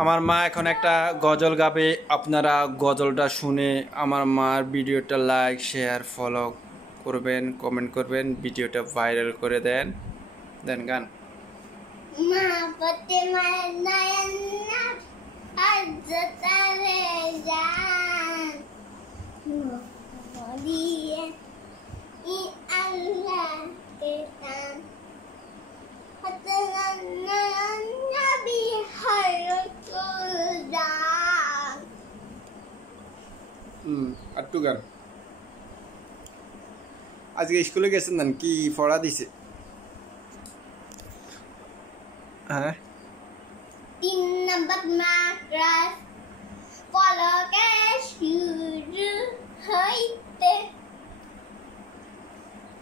আমার মা এখন একটা গজল গাবে, আপনারা গজলটা শুনে আমার মার ভিডিওটা লাইক শেয়ার ফলো করবেন, কমেন্ট করবেন, ভিডিওটা ভাইরাল করে দেন। দেন গান। মা পতে মায়না আজতারে জান মরিয়ে ই আল্লাহ কে তান হতনা নবী হরকুল জান। আটটু গান। আজকে স্কুলে গেছেন দেন, কি পড়া দিছে? হ্যাঁ, 3 নম্বর মাদ্রাস পলকে শুরু হইতে।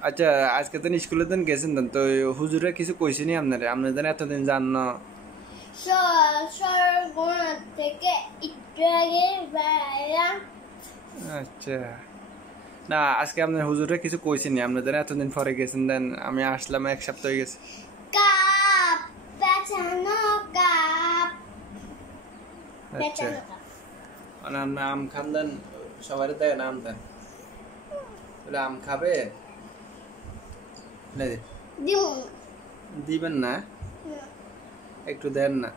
আচ্ছা আজকে তো স্কুলে দেন গেছেন দেন, তো হুজুরে কিছু কইছেনি আপনারা? আপনাদের এতদিন জান না সরগুণ থেকে একটু আগে বেড়ালাম। আচ্ছা, না আজকে আপনার হুজুরে কিছু কইছেনি? আপনাদের এতদিন পরে গেছেন দেন, আমি আসলাম 1 সপ্তাহ হয়ে গেছে। কাপ পেছানো কাপ আচ্ছা, পেছানো কাপ। ওনার নাম খান দেন, সবাই দেয় নাম দেন। বলে আম খাবে দিমু দিবেন না, না। একটু দেন না।